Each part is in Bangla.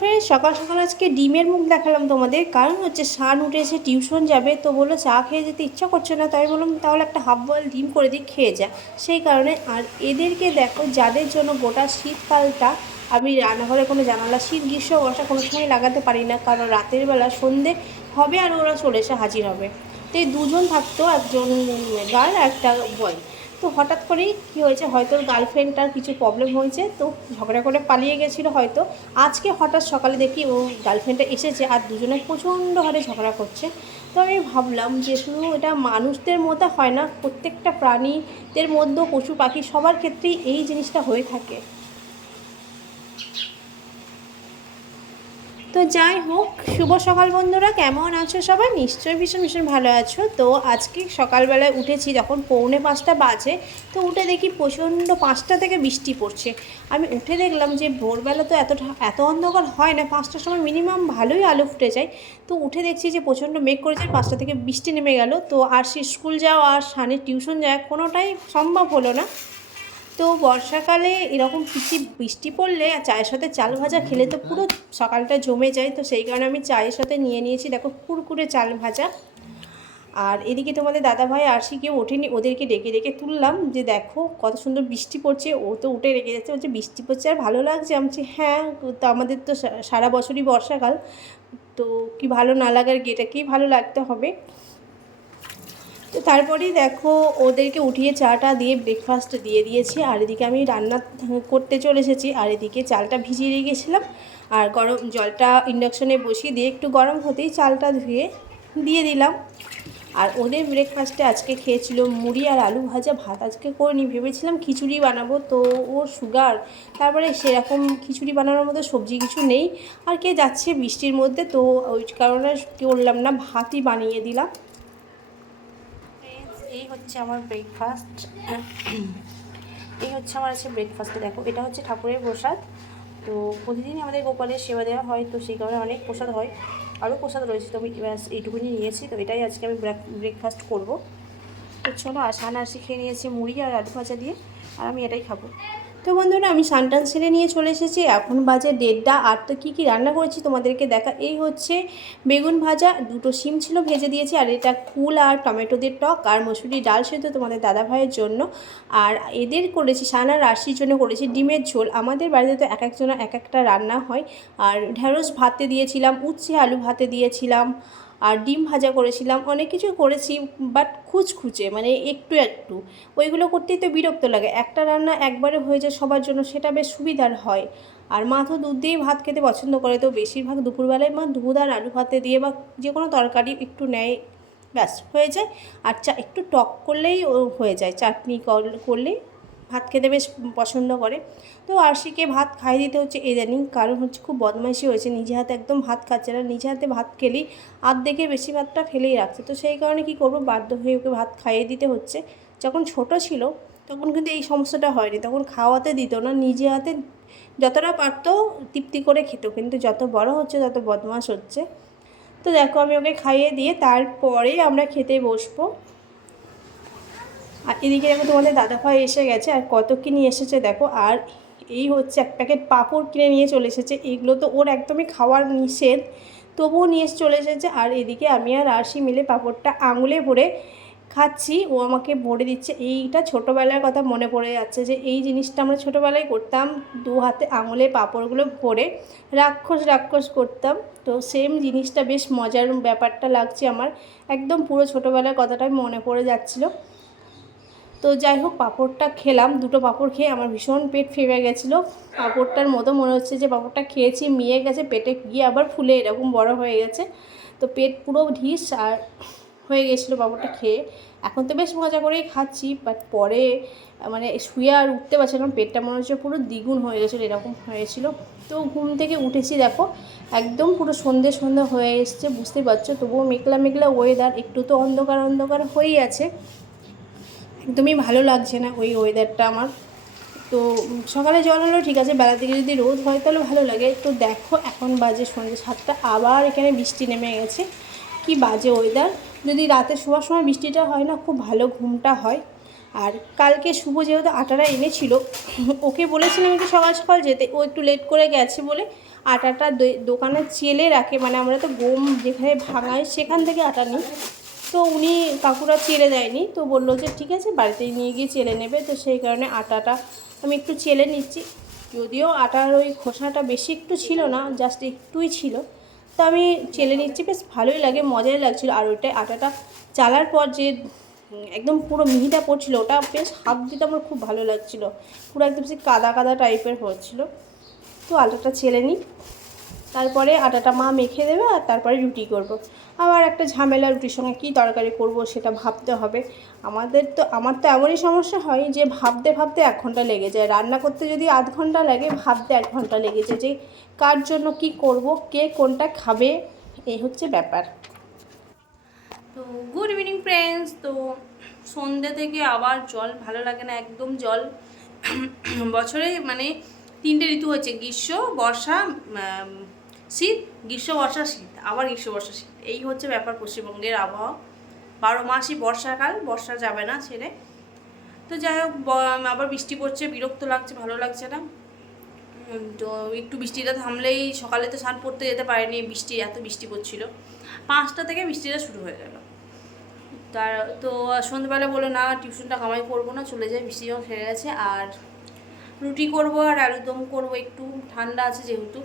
ফ্রেন্ড সকাল সকাল আজকে ডিমের মুখ দেখালাম তোমাদের। কারণ হচ্ছে সান উঠে এসে টিউশন যাবে, তো বলল চা খেয়ে যেতে ইচ্ছা করছে না, তাই বললাম তাহলে একটা হাফ বয়েল ডিম করে দিই, খেয়ে যা। সেই কারণে আর এদেরকে দেখো, যাদের জন্য গোটা শীতকালটা আমি রান্নাঘরে কোনো জানালা, শীত, গ্রীষ্ম, বর্ষা কোনো সময় লাগাতে পারি না, কারণ রাতের বেলা সন্ধে হবে আর ওরা চলে এসে হাজির হবে। তো এই দুজন থাকতো, একজন গার্ল একটা বয় তো হঠাৎ করেই কী হয়েছে? হয়তো গার্লফ্রেন্ডটার কিছু প্রবলেম হয়েছে, তো ঝগড়া করে পালিয়ে গেছিল হয়তো। আজকে হঠাৎ সকালে দেখি ও গার্লফ্রেন্ডটা এসেছে আর দুজনে প্রচণ্ড হারে ঝগড়া করছে। তো আমি ভাবলাম যে শুধু এটা মানুষদের মতো হয় না, প্রত্যেকটা প্রাণীদের মধ্যে পশু পাখি সবার ক্ষেত্রেই এই জিনিসটা হয়ে থাকে। তো যাই হোক, শুভ সকাল বন্ধুরা, কেমন আছো সবাই? নিশ্চয়ই ভীষণ ভীষণ ভালো আছো। তো আজকে সকালবেলায় উঠেছি যখন পৌনে পাঁচটা বাজে, তো উঠে দেখি প্রচণ্ড পাঁচটা থেকে বৃষ্টি পড়ছে। আমি উঠে দেখলাম যে ভোরবেলা তো এতটা, এত অন্ধকার হয় না, পাঁচটার সময় মিনিমাম ভালোই আলো ফুটে যায়। তো উঠে দেখছি যে প্রচণ্ড মেঘ করেছে, পাঁচটা থেকে বৃষ্টি নেমে গেল। তো আর সে স্কুল যাওয়া, আর সানের টিউশন যাওয়া কোনোটাই সম্ভব হলো না। তো বর্ষাকালে এরকম কিছু বৃষ্টি পড়লে আর চায়ের সাথে চাল ভাজা খেলে তো পুরো সকালটা জমে যায়। তো সেই কারণে আমি চায়ের সাথে নিয়ে নিয়েছি, দেখো কুরকুরে চাল ভাজা। আর এদিকে তোমাদের দাদাভাই কেউ ওঠেনি, ওদেরকে ডেকে ডেকে তুললাম যে দেখো কত সুন্দর বৃষ্টি পড়ছে, ও তো উঠে রেখে যাচ্ছে। বলছে, বৃষ্টি পড়ছে আর ভালো লাগছে? আমি হ্যাঁ তো আমাদের তো সারা বছরই বর্ষাকাল। তো কি ভালো না লাগার গেটাকেই ভালো লাগতে হবে? তো তারপরেই দেখো ওদেরকে উঠিয়ে চাটা দিয়ে ব্রেকফাস্ট দিয়ে দিয়েছি। আর এদিকে আমি রান্না করতে চলে এসেছি। আর এদিকে চালটা ভিজিয়ে রেখেছিলাম। আর গরম জলটা ইন্ডাকশনে বসিয়ে দিয়ে একটু গরম হতেই চালটা ধুয়ে দিয়ে দিলাম। আর ওদের ব্রেকফাস্টে আজকে খেয়েছিল মুড়ি আর আলু ভাজা ভাত। আজকে করিনি, ভেবেছিলাম খিচুড়ি বানাবো। তো ওর সুগার তারপরে সেরকম খিচুড়ি বানানোর মতো সবজি কিছু নেই। আর কে যাচ্ছে বৃষ্টির মধ্যে, তো ওই কারণে করলাম না, ভাতই বানিয়ে দিলাম। এই হচ্ছে আমার ব্রেকফাস্ট এই হচ্ছে আমার আছে ব্রেকফাস্টে দেখো, এটা হচ্ছে ঠাকুরের প্রসাদ। তো প্রতিদিনই আমাদের গোপালের সেবা দেওয়া হয়, তো সেই কারণে অনেক প্রসাদ হয়। আরও প্রসাদ রয়েছে, তো আমি এইটুকুনি নিয়েছি, তো এটাই আজকে আমি ব্রেকফাস্ট করব। তো চলো সান আরসি খেয়ে নিয়েছি মুড়ি আর আলু ভাজা দিয়ে, আর আমি এটাই খাব। তো বন্ধুরা, আমি সানটান ছেড়ে নিয়ে চলে এসেছি। এখন বাজে দেড়টা। আটটা কী কী রান্না করেছি তোমাদেরকে দেখা, এই হচ্ছে বেগুন ভাজা, দুটো শিম ছিল ভেজে দিয়েছি, আর এটা কুল আর টমেটো দিয়ে টক আর মসুরি ডাল সেদ্ধ তোমাদের দাদা ভাইয়ের জন্য। আর এদের করেছি, সানা রাশির জন্য করেছি ডিমের ঝোল। আমাদের বাড়িতে তো এক একজনের এক একটা রান্না হয়। আর ঢেঁড়স ভাতে দিয়েছিলাম, উচ্ছে আলু ভাতে দিয়েছিলাম আর ডিম ভাজা করেছিলাম, অনেক কিছু করেছি বাট খুচখুচে মানে একটু একটু। ওইগুলো করতেই তো বিরক্ত লাগে। একটা রান্না একবারে হয়ে যায় সবার জন্য, সেটা বেশ সুবিধার হয়। আর মা তো দুধ দিয়েই ভাত খেতে পছন্দ করে, তো বেশিরভাগ দুপুরবেলায় মা দুধ আর আলু ভাতে দিয়ে বা যে কোনো তরকারি একটু নেয়, ব্যাস, হয়ে যায়। আর চা, একটু টক করলেই হয়ে যায়, চাটনি কর- করলেই ভাত খেতে বেশ পছন্দ করে। তো আরশিকে ভাত খাইয়ে দিতে হচ্ছে ইদানিং, কারণ হচ্ছে খুব বদমাইশি হয়েছে। নিজে হাতে একদম ভাত খাচ্ছে না, নিজে হাতে ভাত খেলেই আর্ধেকে বেশি ভাতটা ফেলেই রাখছে। তো সেই কারণে কি করব, বাধ্য হয়ে ওকে ভাত খাইয়ে দিতে হচ্ছে। যখন ছোট ছিল, তখন কিন্তু এই সমস্যাটা হয়নি। তখন খাওয়াতে দিত না, নিজে হাতে যতটা পারতো তৃপ্তি করে খেত। কিন্তু যত বড় হচ্ছে, তত বদমাস হচ্ছে। তো দেখো আমি ওকে খাইয়ে দিয়ে তারপরে আমরা খেতে বসবো। আর এদিকে দেখো তোমাদের দাদাভাই এসে গেছে, আর কত কি নিয়ে এসেছে দেখো, আর এই হচ্ছে এক প্যাকেট পাঁপড় কিনে নিয়ে চলে এসেছে। এগুলো তো ওর একদমই খাওয়ার নিষেধ, তবুও নিয়ে এসে চলে এসেছে। আর এদিকে আমি আর আরশি মিলে পাঁপড়টা আঙুলে ভরে খাচ্ছি, ও আমাকে ভরে দিচ্ছে। এইটা ছোটোবেলার কথা মনে পড়ে যাচ্ছে যে এই জিনিসটা আমরা ছোটোবেলায় করতাম, দু হাতে আঙুলে পাঁপড়গুলো ভরে রাক্ষস রাক্ষস করতাম। তো সেম জিনিসটা বেশ মজার ব্যাপারটা লাগছে আমার। একদম পুরো ছোটোবেলার কথাটাই মনে পড়ে যাচ্ছিল। তো যাই হোক, পাঁপড়টা খেলাম। দুটো পাঁপড় খেয়ে আমার ভীষণ পেট ফেবে গেছিল। পাঁপড়টার মতো মনে হচ্ছে যে পাঁপড়টা খেয়েছি, মিয়ে গেছে, পেটে গিয়ে আবার ফুলে এরকম বড় হয়ে গেছে। তো পেট পুরো ঢিস আর হয়ে গেছিল পাঁপড়টা খেয়ে। এখন তো বেশ মজা করেই খাচ্ছি বাট পরে মানে শুয়ে আর উঠতে পারছি না পেটটা মনে হচ্ছে পুরো দ্বিগুণ হয়ে গেছিল, এরকম হয়েছিল। তো ঘুম থেকে উঠেছি, দেখো, একদম পুরো সন্ধে সন্ধ্যা হয়ে এসছে, বুঝতেই পারছ? তবুও মেঘলা মেঘলা ওয়েদার একটু তো অন্ধকার অন্ধকার হয়েই আছে। একদমই ভালো লাগছে না ওই ওয়েদারটা আমার। তো সকালে জল হলো ঠিক আছে, বেলা থেকে যদি রোদ হয় তাহলে ভালো লাগে। তো দেখো এখন বাজে সন্ধ্যে সাতটা, আবার এখানে বৃষ্টি নেমে গেছে। কি বাজে ওয়েদার যদি রাতে শোয়ার সময় বৃষ্টিটা হয় না, খুব ভালো ঘুমটা হয়। আর কালকে শুভ যেহেতু আটাটা এনেছিল, ওকে বলেছিলাম একটু সকাল সকাল যেতে, ও একটু লেট করে গেছে বলে আটাটা দোকানে চেলে রাখে। মানে আমরা তো গম যেখানে ভাঙাই সেখান থেকে আটা নিই। তো উনি কাকুরা চেলে দেয়নি, তো বলল যে ঠিক আছে বাড়িতে নিয়ে গিয়ে চেলে নেবে। তো সেই কারণে আটাটা আমি একটু চেলে নিচ্ছি। যদিও আটার ওই খোসাটা বেশি একটু ছিল না জাস্ট একটুই ছিল। তো আমি চেলে নিচ্ছি, বেশ ভালোই লাগে, মজাই লাগছিল। আর ওইটাই আটাটা চালার পর যে একদম পুরো মিহিটা পড়ছিল, ওটা বেশ হাত দিতে আমার খুব ভালো লাগছিল। পুরো একদম সে কাদা কাদা টাইপের হচ্ছিল। তো আটাটা ছেলে নিই। তারপরে আটাটা মা মেখে দেবে আর তারপরে রুটি করব। আবার একটা ঝামেলা রুটির সঙ্গে কী তরকারি করব সেটা ভাবতে হবে। আমাদের তো, আমার তো এমনই সমস্যা হয় যে ভাবতে ভাবতে এক ঘণ্টা লেগে যায়। রান্না করতে যদি আধ ঘণ্টা লাগে, ভাবতে এক ঘণ্টা লেগে যায় যে কার জন্য কি করব, কে কোনটা খাবে, এই হচ্ছে ব্যাপার। তো গুড ইভিনিং ফ্রেন্ডস। তো সন্ধ্যে থেকে আবার জল ভালো লাগে না, একদম জল। বছরে মানে তিনটে ঋতু হচ্ছে গ্রীষ্ম, বর্ষা শীত গ্রীষ্ম বর্ষা শীত, আবার গ্রীষ্ম বর্ষা শীত। এই হচ্ছে ব্যাপার পশ্চিমবঙ্গের আবহাওয়া। বারো মাসই বর্ষাকাল, বর্ষা যাবে না ছেড়ে। তো যাই হোক আবার বৃষ্টি পড়ছে, বিরক্ত লাগছে, ভালো লাগছে না। তো একটু বৃষ্টিটা থামলেই সকালে তো স্নান পড়তে যেতে পারিনি, বৃষ্টি, এত বৃষ্টি পড়ছিল। পাঁচটা থেকে বৃষ্টিটা শুরু হয়ে গেল। তার, তো সন্ধ্যেবেলা বলে না, টিউশনটা কামাই করব না, চলে যাই, বৃষ্টি যখন সেরে গেছে, আর রুটি করব আর আলুর দম করব একটু, ঠান্ডা আছে যেহেতু।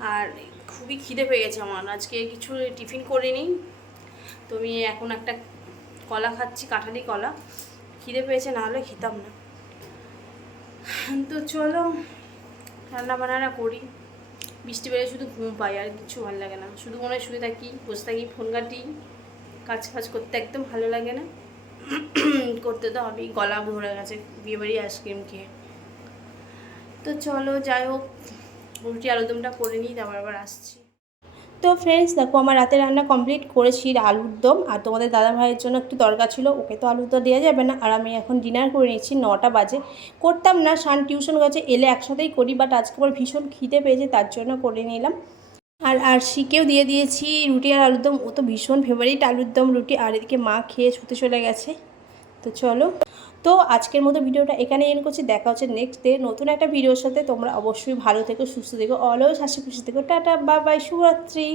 আর খুবই খিদে পেয়ে গেছে আমার। আজকে কিছু টিফিন করিনি। তো আমি এখন একটা কলা খাচ্ছি, কাঁঠালি কলা। খিদে পেয়েছে, না হলে খেতাম না। তো চলো, রান্না বান্না করি। বৃষ্টি বেড়ে শুধু ঘুম পাই, আর কিছু ভালো লাগে না। শুধু মনে হয় শুয়ে থাকি, বসে থাকি, ফোন ঘাটি, কাজ ফাজ করতে একদম ভালো লাগে না। করতে তো হবেই, গলা ভরে গেছে, বিয়েবাড়ি আইসক্রিম খেয়ে। তো চলো, যাই হোক। রুটি আলুদমটা করে নিই, তারপর আবার আসছি। তো ফ্রেন্ডস দেখো আমার রাতে রান্না কমপ্লিট করেছি আলুর দম। আর তোমাদের দাদা ভাইয়ের জন্য একটু দরকার ছিল, ওকে তো আলুর দম দেওয়া যাবে না। আর আমি এখন ডিনার করে নিচ্ছি নটা বাজে। করতাম না সান টিউশন গেছে, এলে একসাথেই করি বাট আজকে আমার ভীষণ খিদে পেয়েছে, তার জন্য করে নিলাম। আর আর শিকেও দিয়ে দিয়েছি রুটি আর আলুর দম, ও তো ভীষণ ফেভারিট আলুর দম রুটি। আর এদিকে মা খেয়ে ছুতে চলে গেছে। তো চলো। তো আজকের মতো ভিডিওটা এখানে এন করছি। দেখা হচ্ছে নেক্সট ডে নতুন একটা ভিডিওর সাথে। তোমরা অবশ্যই ভালো থেকো, সুস্থ থেকো অলওয়েজ হাসি খুশি থেকো। টাটা বা বাই শুভরাত্রি।